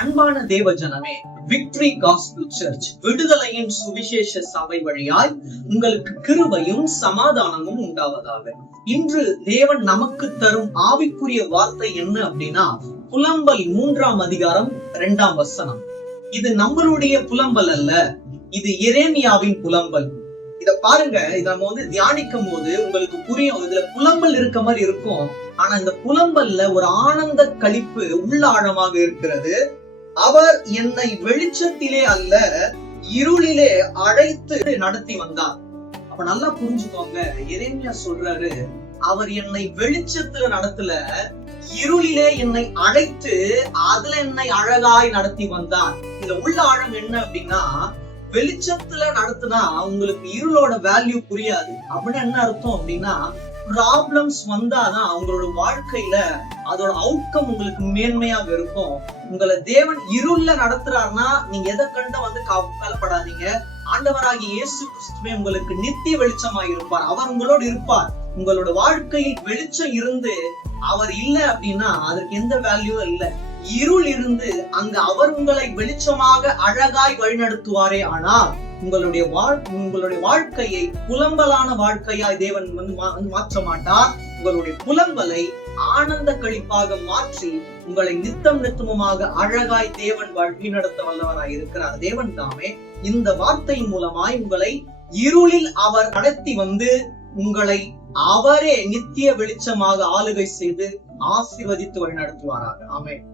அன்பான தேவ ஜனமே, விக்டரி காஸ்பல் சர்ச் விடுதலையின் சுவிசேஷ சபை வழியாய் உங்களுக்கு கிருபையும் சமாதானமும் உண்டாவதாக. இன்று தேவன் நமக்கு தரும் ஆவிக்குரிய வார்த்தை என்ன அப்படின்னா, புலம்பல் 3ஆம் அதிகாரம் 2ஆம் வசனம். இது நம்மளுடைய புலம்பல் அல்ல, இது எரேமியாவின் புலம்பல். இத பாருங்க, இத நம்ம தியானிக்கும் போது உங்களுக்கு புரியும். இதுல புலம்பல் இருக்க மாதிரி இருக்கும், ஆனா இந்த புலம்பல்ல ஒரு ஆனந்த களிப்பு உள்ள ஆழமாக இருக்கிறது. அவர் என்னை வெளிச்சத்திலே அல்ல இருளிலே அழைத்து நடத்தி வந்தார். அப்ப நல்லா புரிஞ்சுக்கோங்க, எரேமியா சொல்றாரு, அவர் என்னை வெளிச்சத்துல நடத்தல, இருளிலே என்னை அழைத்து அதுல என்னை அழகாய் நடத்தி வந்தார். இதுல உள்ள ஆழம் என்ன அப்படின்னா, வெளிச்சத்துல நடத்தினா உங்களுக்கு இருளோட வேல்யூ புரியாது. அப்படின்னு என்ன அர்த்தம் அப்படின்னா, ப்ராப்ளம்ஸ் வந்தாதான் உங்களோட வாழ்க்கையில அதோட அவுட்கம் உங்களுக்கு மேன்மையாக இருக்கும். உங்களை தேவன் இருள்ல நடத்துறாருன்னா நீங்க எதை கண்ட கவலைப்படாதீங்க. ஆண்டவராகிய இயேசு கிறிஸ்துவே உங்களுக்கு நித்திய வெளிச்சமாய் இருப்பார். அவர் உங்களோடு இருப்பார். உங்களோட வாழ்க்கையில் வெளிச்சம் இருந்து அவர் இல்லை அப்படின்னா அதற்கு எந்த வேல்யூவும் இல்லை. இருள் இருந்து அங்க அவர் உங்களை வெளிச்சமாக அழகாய் வழிநடத்துவாரே. ஆனால் உங்களுடைய வாழ்க்கையை புலம்பலான வாழ்க்கையாய் தேவன் மாற்ற மாட்டார். உங்களுடைய புலம்பலை ஆனந்த களிப்பாக மாற்றி உங்களை நித்தமுமாக அழகாய் தேவன் வழி நடத்த வல்லவராய் இருக்கிறார். தேவன் தாமே இந்த வார்த்தையின் மூலமாய் உங்களை இருளில் அவர் நடத்தி வந்து உங்களை அவரே நித்திய வெளிச்சமாக ஆளுகை செய்து ஆசீர்வதித்து வழி நடத்துவாராக. ஆமென்.